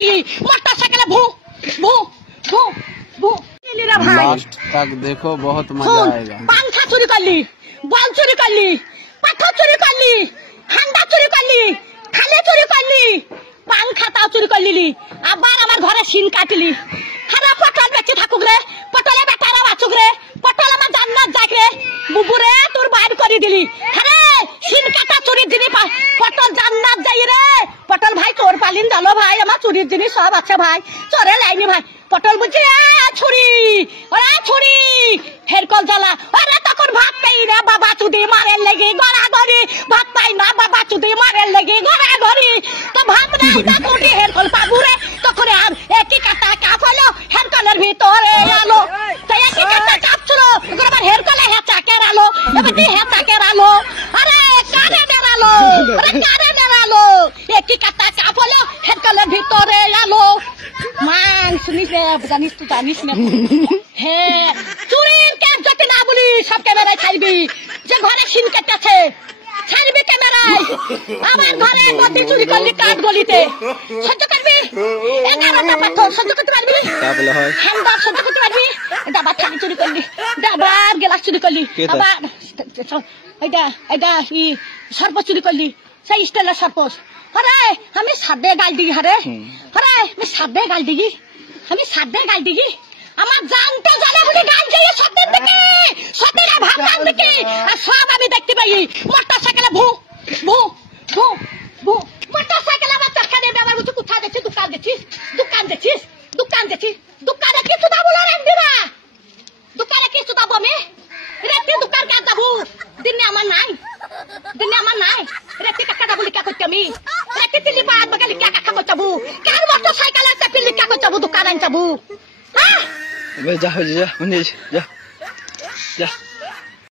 Motorcycle भू भू भू भू लास्ट तक देखो, बहुत मजा आएगा। पंखा चोरी कर ली, बॉल चोरी कर ली, पत्थर चोरी कर ली, हंडा चोरी कर ली, थाले चोरी कर ली, पंखा ता चोरी कर ली। আবার আমার ঘরে সিন কাটলি। খারাপ পটল বেচে থাকুক রে, পটলে বেটারা বাঁচুক রে, পটল আমার জান্নাত যাক রে। বুবুরে তোর বাইর করে দিলি। আরে সিন কাটা চুরির জিনিস পটল জান্নাত যাই রে। পটল ভাই তোর পালিন জানো ভাই, আমার চুরির জিনিস সব আছে ভাই, চরে লাইনি ভাই। পটল বুঝছি ছুরি, ওরা ছুরি ফের কল জ্বালা। ওরা তখন ভাত পাই না, বাবা চুদি মারের লেগে গড়াগড়ি। ভাত পাই না, বাবা চুদি মারের লেগে গড়াগড়ি। তো ভাত নাই না কুটি হের কল পাবু রে। তখন আর একই কাটা কাপ হলো, হের কলের ভিতরে আলো। তাই একই কাটা কাপ ছিল, আমার হের কলে হেঁচা কেরালো। এবার হেঁচা কেরালো, আরে কারে বেড়ালো, আরে কারে বেড়ালো। একই কাটা কাপ হলো, হের কলের ভিতরে আলো। মান শুনিস রে, জানিস তো জানিস না। হ্যাঁ চুরির ক্যাপ যাতে না বলি, সব ক্যামেরায় ছাড়বি। যে ঘরে সিন কেটেছে ছাড়বি ক্যামেরায়। আমার ঘরে গতি চুরি করলি কাঠ গলিতে, সহ্য করবি? 11টা পাথর সহ্য করতে পারবি? হ্যান্ডার সহ্য করতে পারবি? ডাবার থালি চুরি করলি, ডাবার গেলাস চুরি করলি, আবার এটা সর্প চুরি করলি, সেই স্টাইলের সর্পস। আরে আমি সাদে গাল দিই, হারে আরে আমি সাদে গাল দিই, আমি সাদে গাল দিই। আমার জানতে জানা বলে গাল দিয়ে সত্যের দিকে, সত্যের ভাবনার দিকে। আর সব আমি দেখতে পাই। মোটরসাইকেলে ভু ভু ভু ভু মোটরসাইকেল আমার চাকা দিয়ে আমার বুঝি কোথায় দেখছিস? দোকান দেখছিস, দোকান দেখছিস, দোকান দেখছিস। দোকানে কিছু দাবো না রাখবি না, দোকানে কিছু দাবো আমি রেখে দোকান কাজ যাবো। দিনে আমার নাই, দিনে আমার নাই রেখে কাকা যাবো লিখা করতে আমি রেখে তিলি বাদ বাগে লিখা কাকা করতে যাবো। কেন মোটরসাইকেল আছে ফির লিখা করতে যাবো, দোকান আন যাবো। হ্যাঁ যা যা যা।